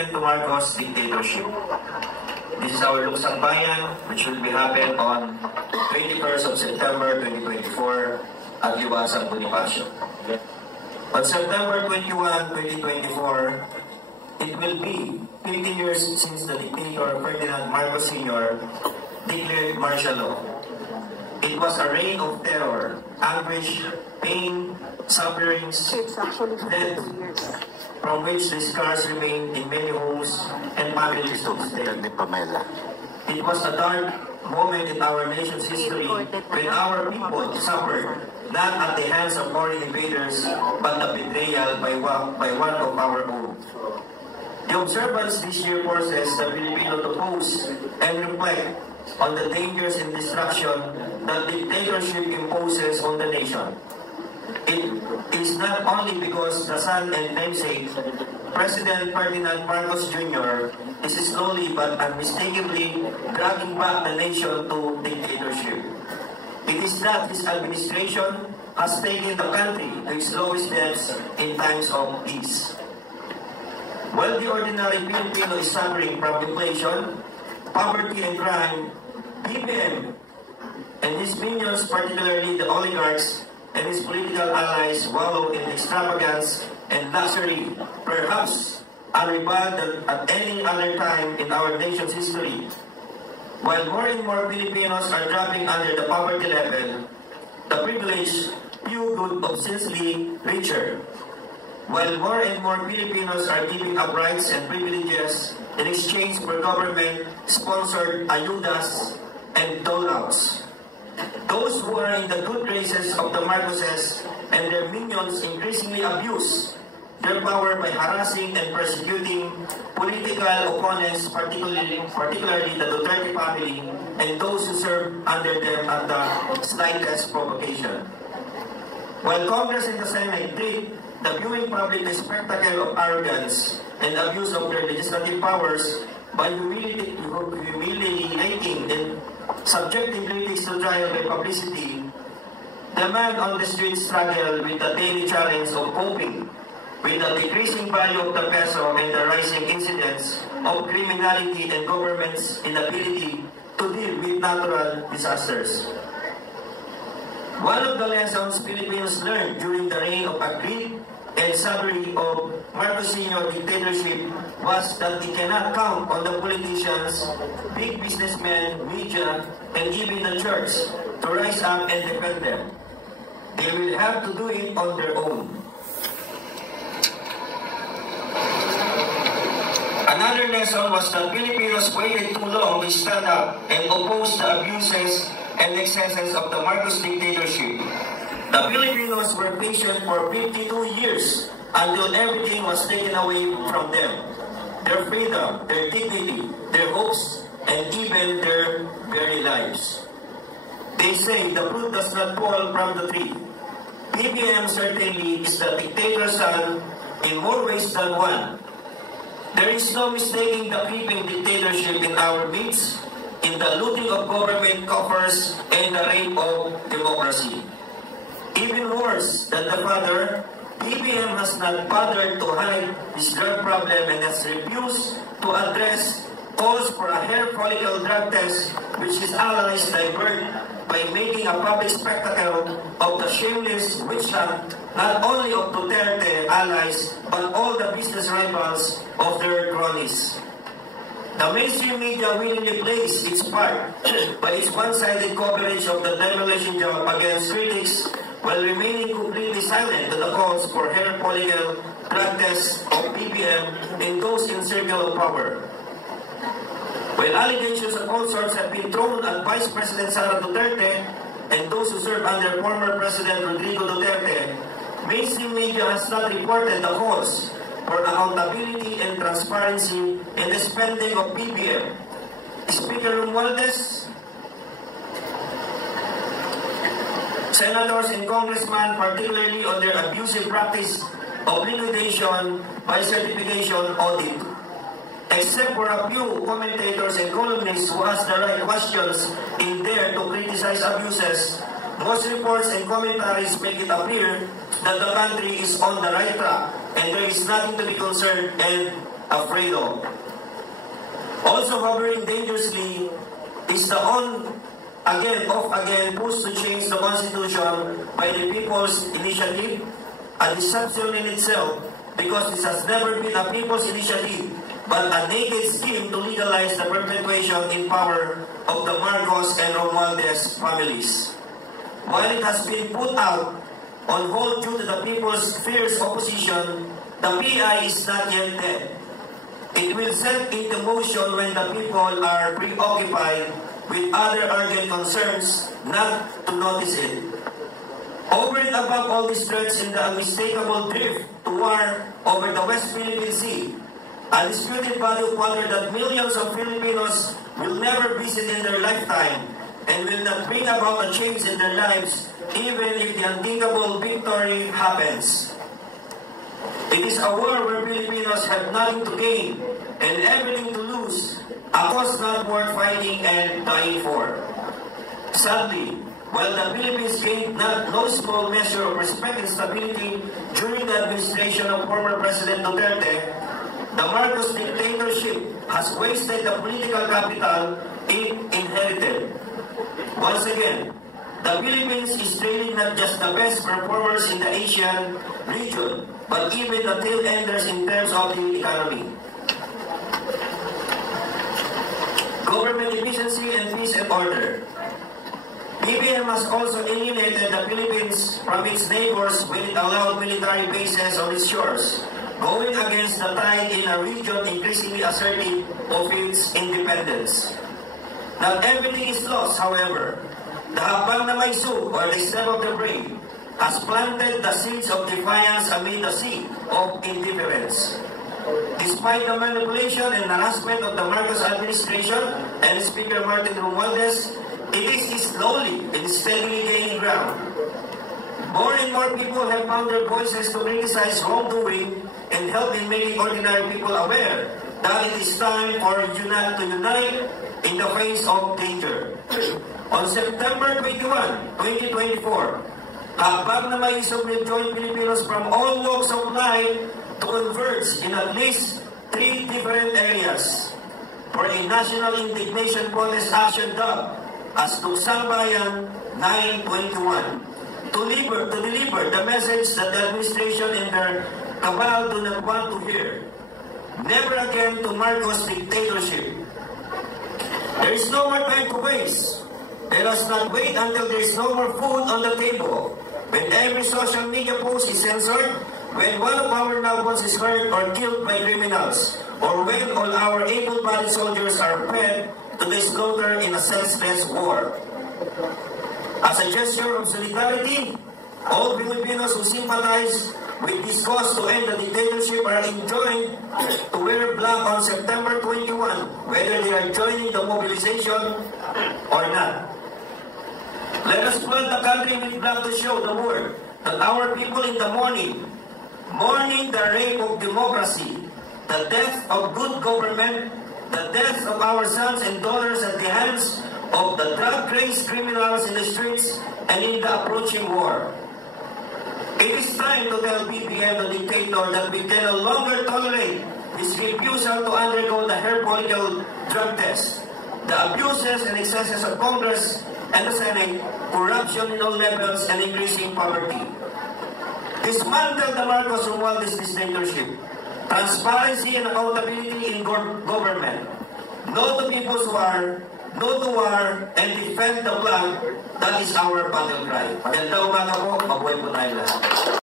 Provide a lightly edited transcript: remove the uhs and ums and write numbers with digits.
To Marcos dictatorship. This is our Luksang Bayan, which will be happen on 21st of September 2024 at Liwasang Bonifacio. On September 21, 2024, it will be 50 years since the dictator Ferdinand Marcos Sr. declared martial law. It was a reign of terror, anguish, pain, sufferings, death, from which the scars remain in many homes and families to this day. It was a dark moment in our nation's history when our people suffered not at the hands of foreign invaders but the betrayal by one of our own. The observance this year forces the Filipino to pause and reflect on the dangers and destruction that dictatorship imposes on the nation. It is not only because the son and namesake, President Ferdinand Marcos Jr., is slowly but unmistakably dragging back the nation to dictatorship. It is that his administration has taken the country to its lowest depths in times of peace. While the ordinary Filipino is suffering from inflation, poverty and crime, BBM and his minions, particularly the oligarchs, and his political allies wallow in extravagance and luxury, perhaps unrivaled at any other time in our nation's history. While more and more Filipinos are dropping under the poverty level, the privileged few got obscenely richer. While more and more Filipinos are giving up rights and privileges in exchange for government-sponsored ayudas and dole-outs. Those who are in the good graces of the Marcoses and their minions increasingly abuse their power by harassing and persecuting political opponents, particularly the Duterte family and those who serve under them at the slightest provocation. While Congress and the Senate treat the viewing public the spectacle of arrogance and abuse of their legislative powers by humiliating and subjecting critics to trial by publicity, the man on the street struggle with the daily challenge of coping with the decreasing value of the peso and the rising incidence of criminality and government's inability to deal with natural disasters. One of the lessons Filipinos learned during the reign of a greed and savagery of Marcos Sr. dictatorship was that they cannot count on the politicians, big businessmen, media, and even the church to rise up and defend them. They will have to do it on their own. Another lesson was that Filipinos waited too long to stand up and oppose the abuses and excesses of the Marcos dictatorship. The Filipinos were patient for 52 years until everything was taken away from them. Their freedom, their dignity, their hopes, and even their very lives. They say the fruit does not fall from the tree. BBM certainly is the dictator's son in more ways than one. There is no mistaking the creeping dictatorship in our midst, in the looting of government coffers and the rape of democracy. Even worse than the father, BBM has not bothered to hide his drug problem and has refused to address calls for a hair follicle drug test which his allies divert by making a public spectacle of the shameless witch hunt not only of Duterte allies but all the business rivals of their cronies. The mainstream media willingly plays its part by its one-sided coverage of the demolition job against critics while remaining completely silent to the calls for hair follicle drug tests of BBM and those in circle of power. While allegations of all sorts have been thrown at Vice President Sara Duterte and those who serve under former President Rodrigo Duterte, mainstream media has not reported the calls for accountability and transparency in the spending of BBM. Speaker Romualdez, senators and congressmen, particularly on their abusive practice of liquidation by certification audit. Except for a few commentators and columnists who ask the right questions in there to criticize abuses, most reports and commentaries make it appear that the country is on the right track and there is nothing to be concerned and afraid of. Also hovering dangerously is the on-again, off-again push to change the Constitution by the People's Initiative, a deception in itself because this has never been a People's Initiative but a naked scheme to legalize the perpetuation in power of the Marcos and Romualdez families. While it has been put out on hold due to the people's fierce opposition, the PI is not yet dead. It will set into motion when the people are preoccupied with other urgent concerns, not to notice it. Over and above all these threats in the unmistakable drift to war over the West Philippine Sea, a disputed body of water that millions of Filipinos will never visit in their lifetime and will not bring about a change in their lives even if the unthinkable victory happens. It is a war where Filipinos have nothing to gain and everything to lose, a cause not worth fighting and dying for. Sadly, while the Philippines gained no small measure of respect and stability during the administration of former President Duterte, the Marcos dictatorship has wasted the political capital it inherited. Once again, the Philippines is trailing not just the best performers in the Asian region, but even the tail-enders in terms of the economy. Government efficiency and peace and order. BBM has also alienated the Philippines from its neighbors when it allowed military bases on its shores, going against the tide in a region increasingly assertive of its independence. Not everything is lost, however. The Habang na Maysu, or the step of the brave, has planted the seeds of defiance amid the sea of indifference. Despite the manipulation and harassment of the Marcos administration and Speaker Martin Romualdez, it is slowly and steadily gaining ground. More and more people have found their voices to criticize wrongdoing and help in making ordinary people aware that it is time to unite in the face of danger. On September 21, 2024, Habang na Maysu will join Filipinos from all walks of life to converge in at least 3 different areas for a national indignation protest action dubbed as Tuksang Bayan 921 to deliver the message that the administration and their cabal do not want to hear. Never again to Marcos dictatorship. There is no more time to waste. Let us not wait until there is no more food on the table. When every social media post is censored, when one of our loved ones is hurt or killed by criminals, or when all our able-bodied soldiers are fed to the slaughter in a senseless war. As a gesture of solidarity, all Filipinos who sympathize with this cause to end the dictatorship are enjoined to wear black on September 21, whether they are joining the mobilization or not. Let us flood the country with black to show the world that our people in the morning, mourning the rape of democracy, the death of good government, the death of our sons and daughters at the hands of the drug-crazed criminals in the streets and in the approaching war. It is time to tell BBM, the dictator, that we can no longer tolerate his refusal to undergo the hair follicle drug test, the abuses and excesses of Congress and the Senate, corruption in all levels, and increasing poverty. Dismantle the Marcos Romualdez dictatorship. Transparency and accountability in government. No to people's war, no to war, and defend the flag. That is our battle cry. Magandang umaga po, mabuhay po tayo lahat.